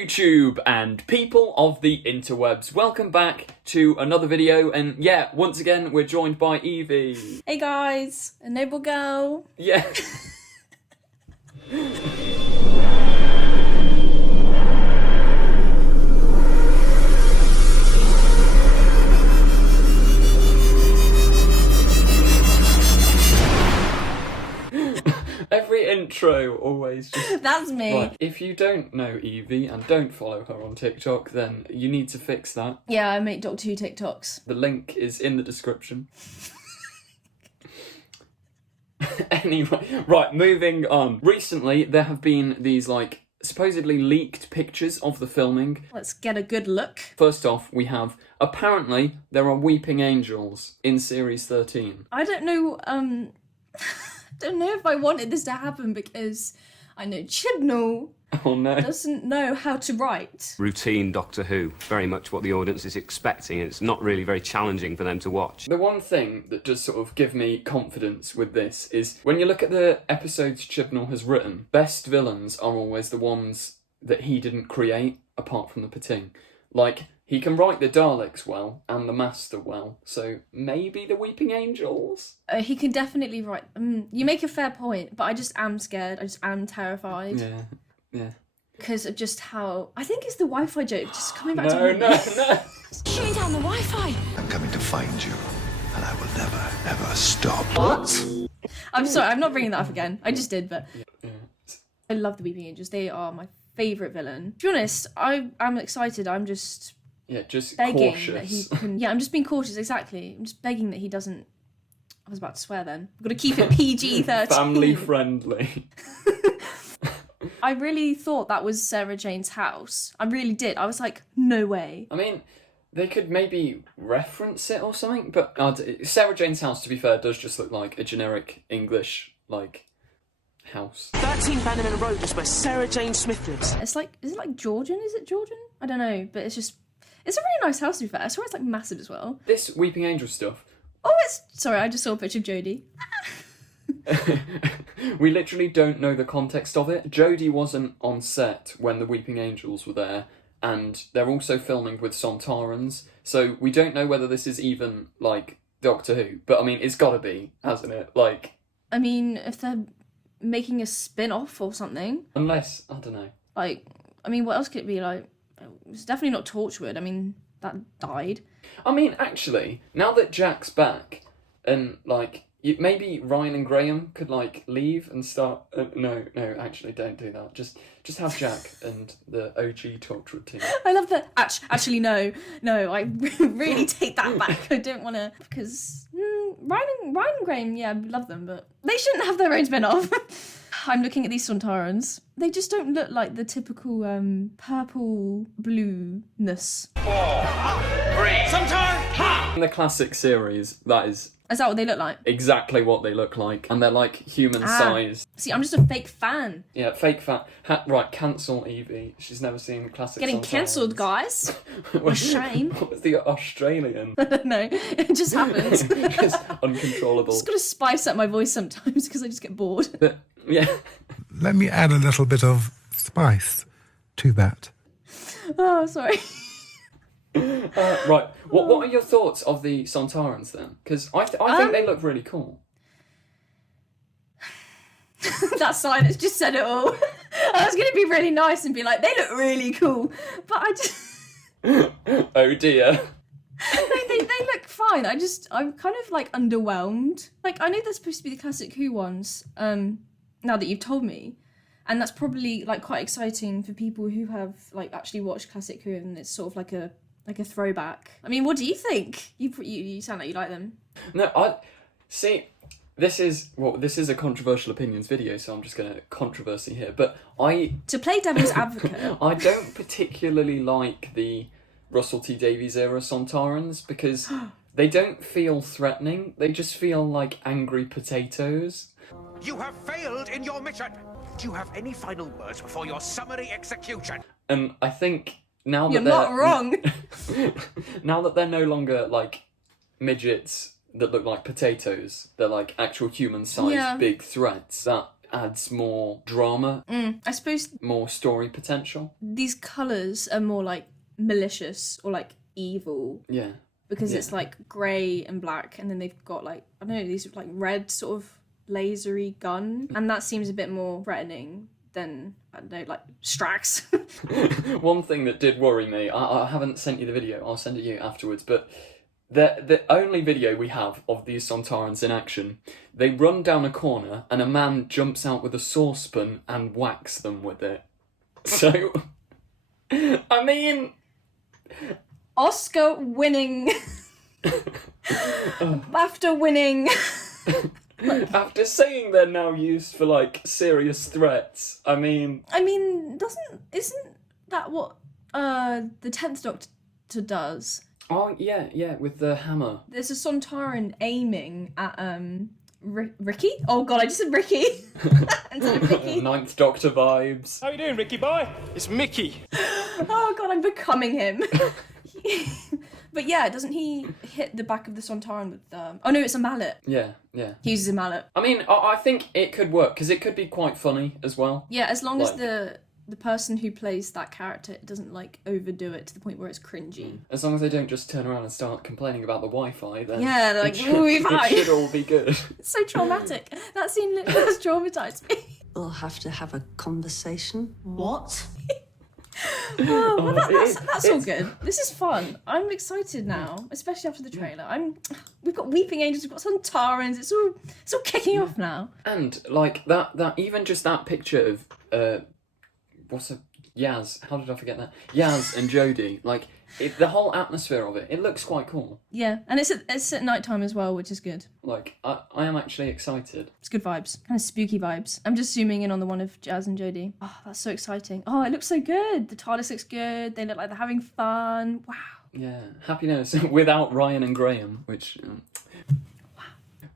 YouTube and people of the interwebs. Welcome back to another video, and yeah, once again we're joined by Evie. Hey guys, anoblegirl. Yeah. Every intro always just... That's me. Right, if you don't know Evie and don't follow her on TikTok, then you need to fix that. Yeah, I make Doctor Who TikToks. The link is in the description. Anyway, right, moving on. Recently, there have been these, supposedly leaked pictures of the filming. Let's get a good look. First off, we have, apparently, there are weeping angels in Series 13. I don't know, don't know if I wanted this to happen because I know Chibnall Oh no. doesn't know how to write. Routine Doctor Who, very much what the audience is expecting. It's not really very challenging for them to watch. The one thing that does sort of give me confidence with this is when you look at the episodes Chibnall has written, best villains are always the ones that he didn't create, apart from the Pating. Like, he can write the Daleks well and the Master well, so maybe the Weeping Angels? He can definitely write. You make a fair point, but I just am scared. I just am terrified. Yeah. Because of just how... I think it's the Wi-Fi joke just coming back to No. me. Shutting down the Wi-Fi. I'm coming to find you, and I will never, ever stop. What? I'm sorry, I'm not bringing that up again. I just did, but... Yeah. I love the Weeping Angels. They are my favourite villain. To be honest, I'm excited. I'm just... Yeah, just begging cautious. that he can... Yeah, I'm just being cautious, exactly. I'm just begging that he doesn't... I was about to swear then. I've got to keep it PG-13. Family friendly. I really thought that was Sarah Jane's house. I really did. I was like, no way. I mean, they could maybe reference it or something, but Sarah Jane's house, to be fair, does just look like a generic English, house. 13 Bannerman Road is where Sarah Jane Smith lives. It's like, is it like Georgian? Is it Georgian? I don't know, but it's just... It's a really nice house, to be fair. I swear it's massive as well. This Weeping Angel stuff. Oh, it's... Sorry, I just saw a picture of Jodie. We literally don't know the context of it. Jodie wasn't on set when the Weeping Angels were there, and they're also filming with Sontarans, so we don't know whether this is even, Doctor Who. But, I mean, it's gotta be, hasn't it? I mean, if they're making a spin-off or something... Unless, I don't know. What else could it be? It's definitely not Torchwood. I mean, that died. I mean, actually, now that Jack's back, and, maybe Ryan and Graham could, leave and start... No, actually, don't do that. Just have Jack and the OG Torchwood team. I love that. Actually, no, I really take that back. I don't want to... Because Ryan and Graham, yeah, I love them, but they shouldn't have their own spin-off. I'm looking at these Sontarans. They just don't look like the typical purple blueness. 4, 3, Sontar! In the classic series, that is... Is that what they look like? Exactly what they look like. And they're, human-sized. See, I'm just a fake fan. Yeah, fake fan. Right, cancel Evie. She's never seen the classic Getting Sontarans. cancelled, guys. What a shame. What was the Australian? I don't know. It just happens. Just uncontrollable. Just got to spice up my voice sometimes because I just get bored. Yeah. Let me add a little bit of spice to that. Oh, sorry. Right, what are your thoughts of the Sontarans then? Because I think they look really cool. That silence just said it all. I was going to be really nice and be like, they look really cool. But I just... Oh dear. they look fine. I'm kind of underwhelmed. I know they're supposed to be the classic Who ones, now that you've told me. And that's probably quite exciting for people who have actually watched classic Who, and it's sort of like a throwback. I mean, what do you think? You sound like you like them. No, I see. This is a controversial opinions video, so I'm just gonna controversy here. But to play devil's advocate, I don't particularly like the Russell T Davies era Sontarans because they don't feel threatening. They just feel like angry potatoes. You have failed in your mission. Do you have any final words before your summary execution? And I think now that you're not wrong. Now that they're no longer midgets that look like potatoes, they're actual human-sized big threats. That adds more drama, I suppose more story potential. these colours are more like malicious or like evil Yeah. because Yeah. it's like grey and black, and then they've got like, I don't know, these like red sort of lasery gun, and that seems a bit more threatening than, I don't know, like Strax. One thing that did worry me, I haven't sent you the video, I'll send it you afterwards, but the only video we have of these Sontarans in action, they run down a corner and a man jumps out with a saucepan and whacks them with it. So, I mean... Oscar winning. BAFTA winning. After saying they're now used for, like, serious threats, I mean, Isn't that what the 10th Doctor does? oh, yeah, with the hammer. There's a Sontaran aiming at Ricky? Oh god, I just said Ricky. Instead of Ricky. Ninth Doctor vibes. How you doing, Ricky boy? It's Mickey. Oh god, I'm becoming him. But yeah, doesn't he hit the back of the Sontaran with oh no, it's a mallet. Yeah. He uses a mallet. I mean, I think it could work, because it could be quite funny as well. Yeah, as long as Like- the person who plays that character doesn't like overdo it to the point where it's cringy. As long as they don't just turn around and start complaining about the Wi-Fi, then Yeah, they're like, it should, Wi-Fi. it should all be good. It's so traumatic. That scene literally has traumatized me. We'll have to have a conversation. What? Oh, well, that's all it's- good. This is fun. I'm excited now, especially after the trailer. We've got Weeping Angels, we've got Sontarans. It's all kicking off now. And like that even just that picture of Yaz. How did I forget that? Yaz and Jodie. Like the whole atmosphere of it. It looks quite cool. Yeah, and it's at night time as well, which is good. Like I am actually excited. It's good vibes, kind of spooky vibes. I'm just zooming in on the one of Jazz and Jodie. Oh, that's so exciting. Oh, it looks so good. The TARDIS looks good. They look like they're having fun. Wow. Yeah, happiness without Ryan and Graham, which wow,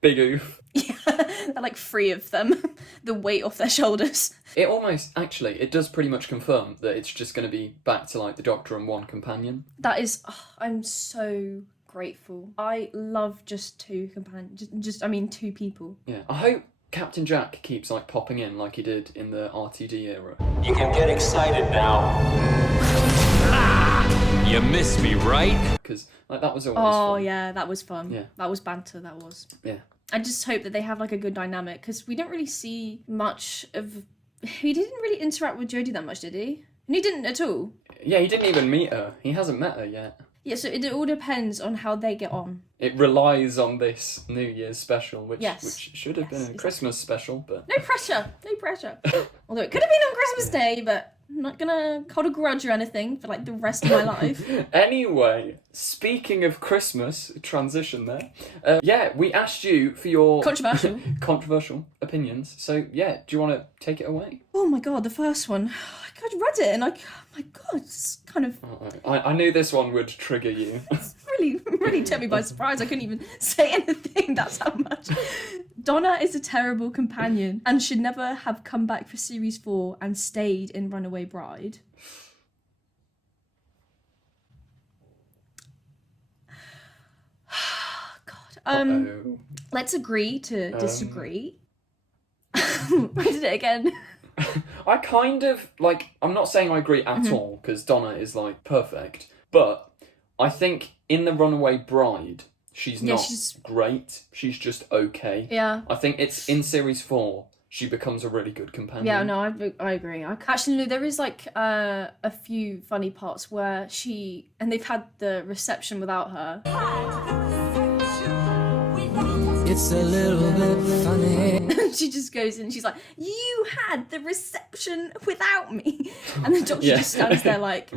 big oof. Yeah, they're like free of them. The weight off their shoulders. It almost, actually, it does pretty much confirm that it's just going to be back to, like, the Doctor and one companion. That is, I'm so grateful. I love just two companions. Two people. Yeah. I hope Captain Jack keeps, like, popping in like he did in the RTD era. You can get excited now. You miss me, right? Because, like, that was always Oh, fun. yeah, that was fun. Yeah. That was banter, that was. Yeah. I just hope that they have, like, a good dynamic, because we don't really see much of... He didn't really interact with Jodie that much, did he? And he didn't at all. Yeah, he didn't even meet her. He hasn't met her yet. Yeah, so it all depends on how they get on. It relies on this New Year's special, which should have been a exactly. Christmas special, but... No pressure. Although it could have been on Christmas Day, but I'm not gonna hold a grudge or anything for, like, the rest of my life. Anyway, speaking of Christmas, transition there. Yeah, we asked you for your... controversial opinions. So, yeah, do you want to take it away? Oh my god, the first one. I read it and oh my god, it's kind of... I knew this one would trigger you. really took me by surprise. I couldn't even say anything, that's how much. Donna is a terrible companion and should never have come back for series 4 and stayed in Runaway Bride. God. Let's agree to disagree. Read it again. I kind of, like, I'm not saying I agree at all, because Donna is, like, perfect, but I think in The Runaway Bride, she's not great, she's just okay. Yeah. I think it's in Series 4, she becomes a really good companion. Yeah, no, I agree. Actually, no, there is, like, a few funny parts where and they've had the reception without her. It's a little bit funny. She just goes in, she's like, you had the reception without me. And the Doctor just stands there like,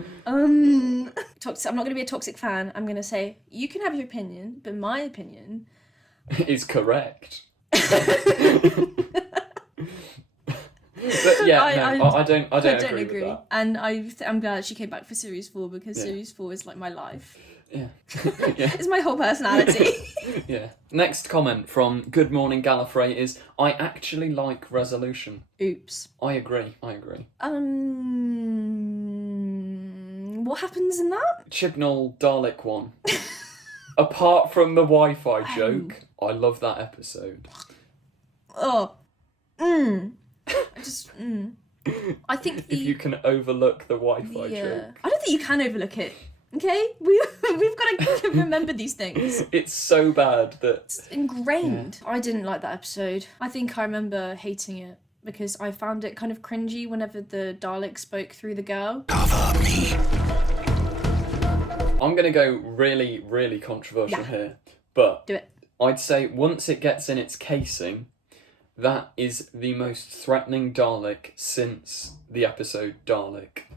toxic. I'm not going to be a toxic fan. I'm going to say, you can have your opinion, but my opinion... is correct. But yeah, I don't agree with that. And I'm glad she came back for Series 4 because Series 4 is like my life. Yeah. It's my whole personality. Yeah. Next comment from Good Morning Gallifrey is, I actually like Resolution. Oops. I agree. What happens in that? Chibnall Dalek one. Apart from the Wi-Fi joke, I love that episode. Oh. I think if you can overlook the Wi-Fi joke. I don't think you can overlook it. Okay, we've got to remember these things. It's so bad that It's ingrained. Yeah. I didn't like that episode. I think I remember hating it because I found it kind of cringy whenever the Dalek spoke through the girl. Cover me. I'm gonna go really, really controversial here, but do it. I'd say once it gets in its casing, that is the most threatening Dalek since the episode Dalek.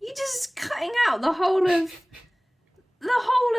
You're just cutting out the whole of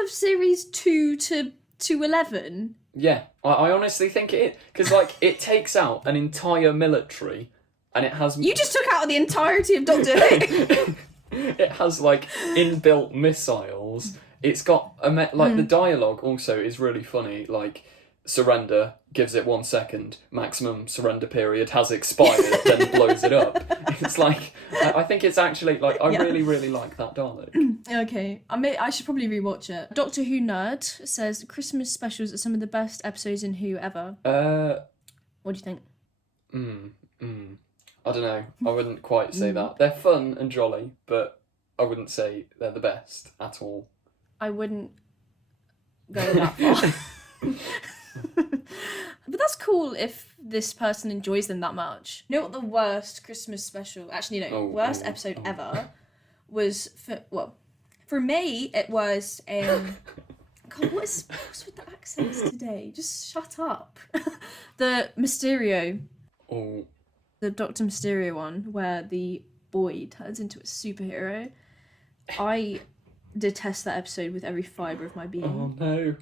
series 2 to 11. Yeah, I honestly think it, because like it takes out an entire military, and it has. You just took out the entirety of Doctor Who. It has like inbuilt missiles. It's got the dialogue also is really funny. Like, surrender, gives it 1 second, maximum surrender period has expired, then blows it up. It's like, I think it's actually, like, I really, really like that Dalek. Okay, I should probably rewatch it. Doctor Who Nerd says Christmas specials are some of the best episodes in Who ever. What do you think? I don't know. I wouldn't quite say that. They're fun and jolly, but I wouldn't say they're the best at all. I wouldn't go that far. But that's cool if this person enjoys them that much. You know what the worst Christmas special, actually no, worst episode ever was for me it was God, what's with the accents today? Just shut up. The Mysterio. Oh. The Dr. Mysterio one where the boy turns into a superhero. I detest that episode with every fibre of my being. Oh no,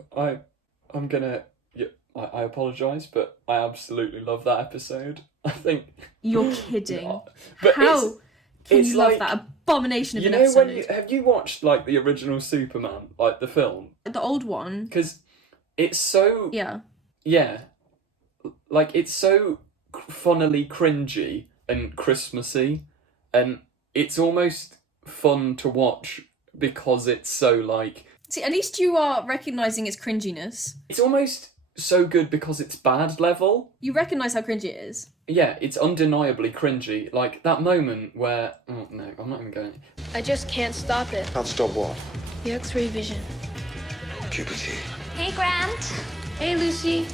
I'm gonna. Yeah, I apologise, but I absolutely love that episode. I think you're kidding. But how can you love like, that abomination of an episode? episode? Have you watched like the original Superman, like the film? The old one. Because it's so like it's so funnily cringy and Christmassy, and it's almost fun to watch because it's so like. See, at least you are recognising its cringiness. It's almost so good because it's bad level. You recognise how cringy it is. Yeah, it's undeniably cringy. Like that moment where... Oh no, I'm not even going... I just can't stop it. Can't stop what? The X-ray vision. Puberty. Hey, Grant. Hey, Lucy.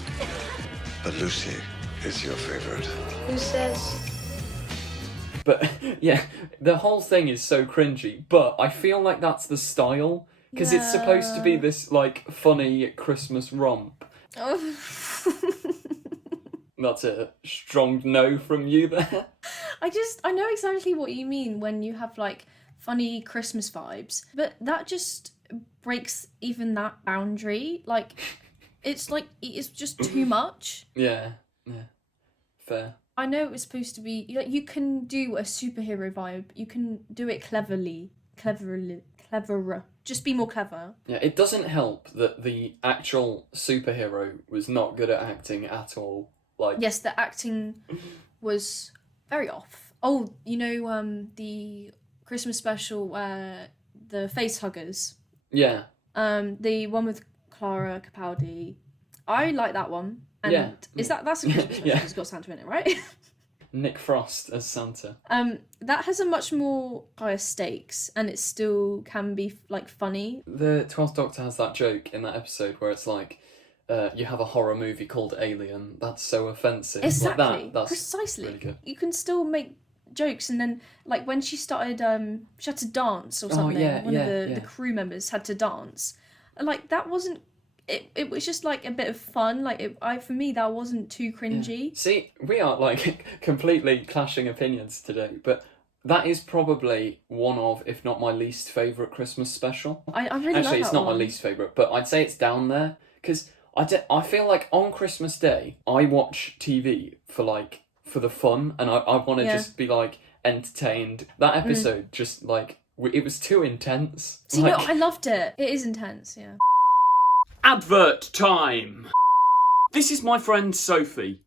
But Lucy is your favourite. Who says? But yeah, the whole thing is so cringy, but I feel like that's the style. Because it's supposed to be this, like, funny Christmas romp. Oh. That's a strong no from you there. I know exactly what you mean when you have, like, funny Christmas vibes. But that just breaks even that boundary. Like, it's just too much. Yeah. Fair. I know it's supposed to be... You can do a superhero vibe. You can do it cleverer. Just be more clever. Yeah, it doesn't help that the actual superhero was not good at acting at all. Like, yes, the acting was very off. Oh, you know, the Christmas special, the face huggers. Yeah. The one with Clara Capaldi. I like that one. And that's a Christmas special. It's got Santa in it, right? Nick Frost as Santa. That has a much more higher stakes, and it still can be like funny. The 12th Doctor has that joke in that episode where it's like, you have a horror movie called Alien. That's so offensive. Exactly. Like that's precisely. Really good. You can still make jokes, and then like when she started, she had to dance or something. One of the crew members had to dance. Like that wasn't. It was just like a bit of fun. Like for me, that wasn't too cringy. Yeah. See, we are like completely clashing opinions today, but that is probably one of, if not my least favourite Christmas special. I really actually, like it's that not one. my least favourite, but I'd say it's down there because I feel like on Christmas Day I watch TV for the fun, and I want to just be like entertained. That episode just like it was too intense. See, no, I loved it. It is intense, yeah. Advert time! This is my friend Sophie.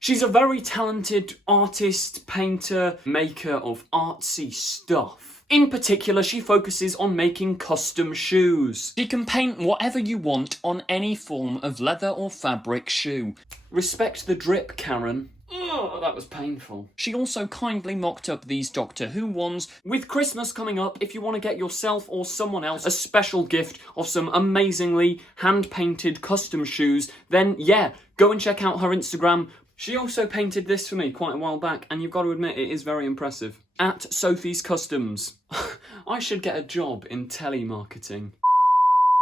She's a very talented artist, painter, maker of artsy stuff. In particular, she focuses on making custom shoes. You can paint whatever you want on any form of leather or fabric shoe. Respect the drip, Karen. Oh, that was painful. She also kindly mocked up these Doctor Who ones. With Christmas coming up, if you want to get yourself or someone else a special gift of some amazingly hand-painted custom shoes, then yeah, go and check out her Instagram. She also painted this for me quite a while back, and you've got to admit it is very impressive. At Sophies Customs. I should get a job in telemarketing.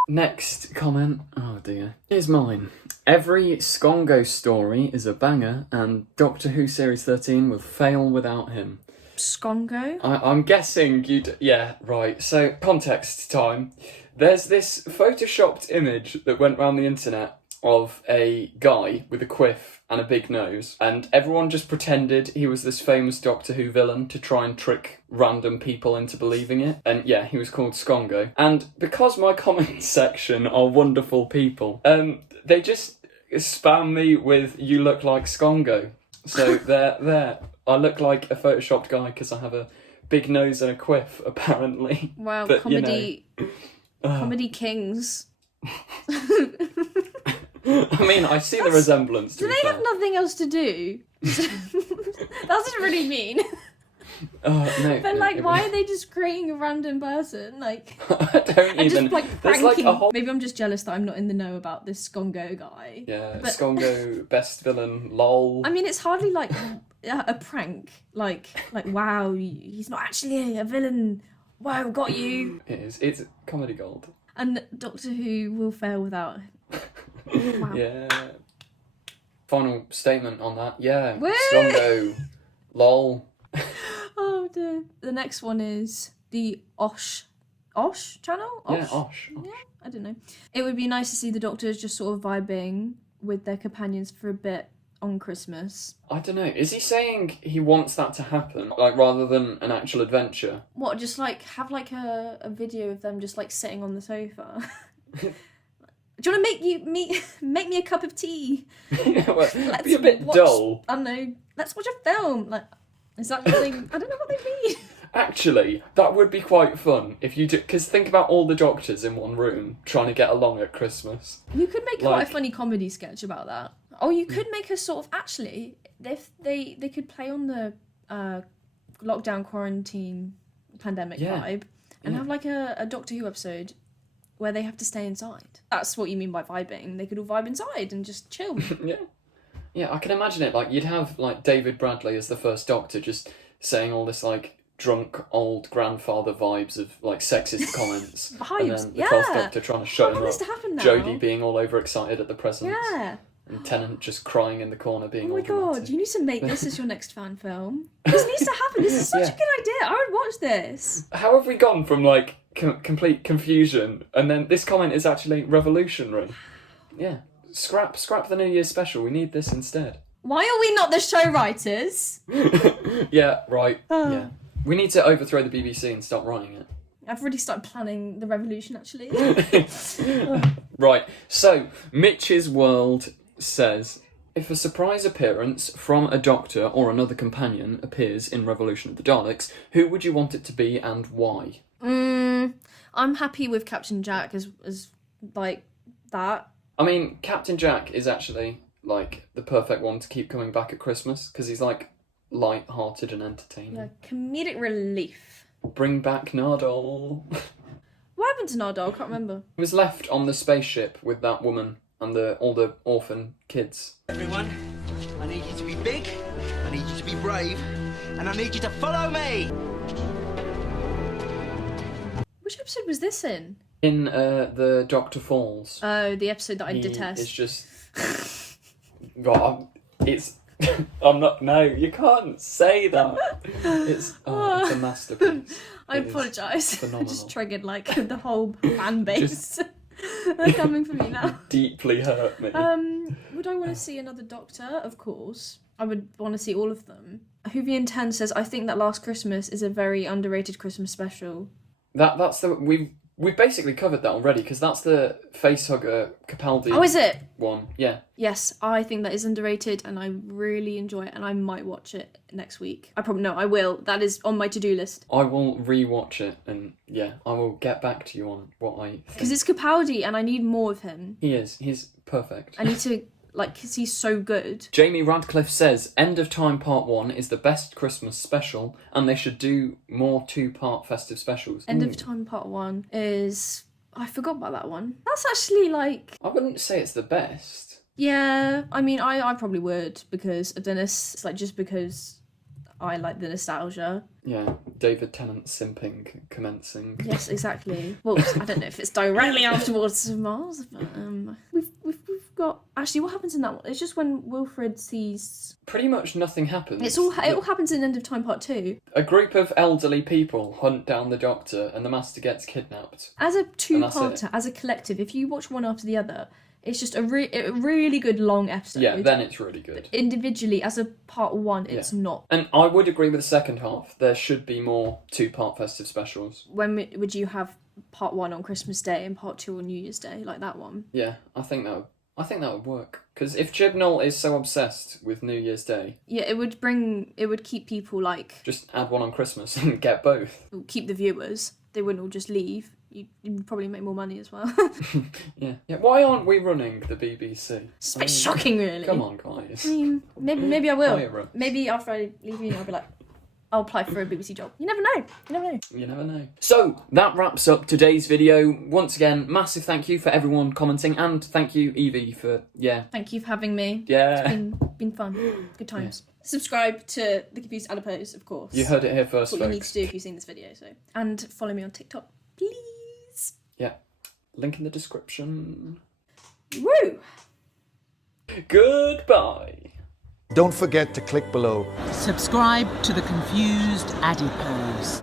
Next comment, oh dear, is mine. Every Skongo story is a banger, and Doctor Who Series 13 will fail without him. Skongo? I'm guessing you'd... Yeah, right. So, context time. There's this photoshopped image that went around the internet of a guy with a quiff and a big nose, and everyone just pretended he was this famous Doctor Who villain to try and trick random people into believing it. And yeah, he was called Skongo. And because my comment section are wonderful people, they just spam me with "you look like Skongo." So there. I look like a photoshopped guy because I have a big nose and a quiff, apparently. Wow, but, comedy, comedy kings. I mean, I see the resemblance. Do they have nothing else to do? That doesn't really mean. No, but like, why are they just creating a random person? Like, I don't even. Just like There's pranking. like a whole... Maybe I'm just jealous that I'm not in the know about this Skongo guy. Yeah, but... Skongo, best villain, lol. I mean, it's hardly like a prank. Like, wow, he's not actually a villain. Wow, got you. It is. It's comedy gold. And Doctor Who will fail without him. Wow. Yeah. Final statement on that. Yeah. Woo! Skongo. Lol. Oh dear. The next one is the Osh channel? Yeah, Osh. Yeah, I don't know. It would be nice to see the Doctors just sort of vibing with their companions for a bit on Christmas. I don't know. Is he saying he wants that to happen? Like, rather than an actual adventure? What, just like have like a video of them just like sitting on the sofa? Do you want to make me a cup of tea? Yeah, well, be a bit dull. I don't know. Let's watch a film. Like, is that what they? I don't know what they mean. Actually, that would be quite fun if you do. Because think about all the Doctors in one room trying to get along at Christmas. You could make quite a funny comedy sketch about that. Or you could make a sort of actually, if they could play on the lockdown quarantine pandemic vibe and have like a Doctor Who episode where they have to stay inside. That's what you mean by vibing. They could all vibe inside and just chill. Yeah, I can imagine it. Like, you'd have like David Bradley as the first Doctor, just saying all this like drunk old grandfather vibes of like sexist comments, and then the first Doctor trying to shut him up. Jodie being all overexcited at the presents. Yeah. And Tennant just crying in the corner, being all Oh my god, dramatic. you need to make this as your next fan film. This needs to happen. This is such a good idea. I would watch this. How have we gone from like complete confusion, and then this comment is actually revolutionary? Yeah, scrap the New Year's special. We need this instead. Why are we not the show writers? Yeah, right. Yeah, we need to overthrow the BBC and stop writing it. I've already started planning the revolution, actually. Right. So Mitch's World says, if a surprise appearance from a Doctor or another companion appears in Revolution of the Daleks, who would you want it to be and why? I'm happy with Captain Jack as like that. I mean, Captain Jack is actually like the perfect one to keep coming back at Christmas because he's like light-hearted and entertaining. Yeah, comedic relief. Bring back Nardole. What happened to Nardole? I can't remember. He was left on the spaceship with that woman and all the orphan kids. Everyone, I need you to be big, I need you to be brave, and I need you to follow me! Which episode was this in? In the Doctor Falls. Oh, the episode that I detest. It's just... God, it's... I'm not... No, you can't say that. It's a masterpiece. I apologise. Phenomenal. I just triggered like the whole fan base. They're coming for me now. Deeply hurt me. Would I want to see another Doctor? Of course. I would want to see all of them. Evie and I says, I think that Last Christmas is a very underrated Christmas special. That's the... We've basically covered that already, because that's the facehugger Capaldi Oh, is it? one. Yeah. Yes, I think that is underrated and I really enjoy it and I might watch it next week. I will. That is on my to-do list. I will re-watch it and, yeah, I will get back to you on what I think. Because it's Capaldi and I need more of him. He is. He's perfect. I need to, like, because he's so good. Jamie Radcliffe says End of Time Part 1 is the best Christmas special, and they should do more 2-part festive specials. End of Time Part 1 is... I forgot about that one. That's actually, like... I wouldn't say it's the best. Yeah, I mean, I probably would, because of Dennis, like, just because I like the nostalgia. Yeah, David Tennant simping commencing. Yes, exactly. Well, I don't know if it's directly afterwards Mars, but we've got... Actually, what happens in that one? It's just when Wilfred sees... Pretty much nothing happens. It all happens in End of Time Part 2. A group of elderly people hunt down the Doctor, and the Master gets kidnapped. As a two-parter, as a collective, if you watch one after the other, it's just a really good long episode. Yeah, then it's really good. But individually, as a part 1, it's not. And I would agree with the second half. There should be more 2-part festive specials. When would you have part 1 on Christmas Day and part 2 on New Year's Day, like that one? Yeah, I think that would work. Because if Chibnall is so obsessed with New Year's Day... Yeah, it would keep people, like... Just add one on Christmas and get both. Keep the viewers. They wouldn't all just leave. You'd probably make more money as well. Yeah. Why aren't we running the BBC? It's a bit shocking, really. Come on, guys. I mean, maybe I will. Maybe after I leave uni, I'll be like, I'll apply for a BBC job. You never know. You never know. So, that wraps up today's video. Once again, massive thank you for everyone commenting, and thank you, Evie, for, Thank you for having me. Yeah. It's been fun. Good times. Yeah. Subscribe to The Confused Adipose, of course. You heard it here first, That's what folks. you need to do if you've seen this video. And follow me on TikTok, please. Yeah. Link in the description. Woo! Goodbye. Don't forget to click below. Subscribe to The Confused Adipose.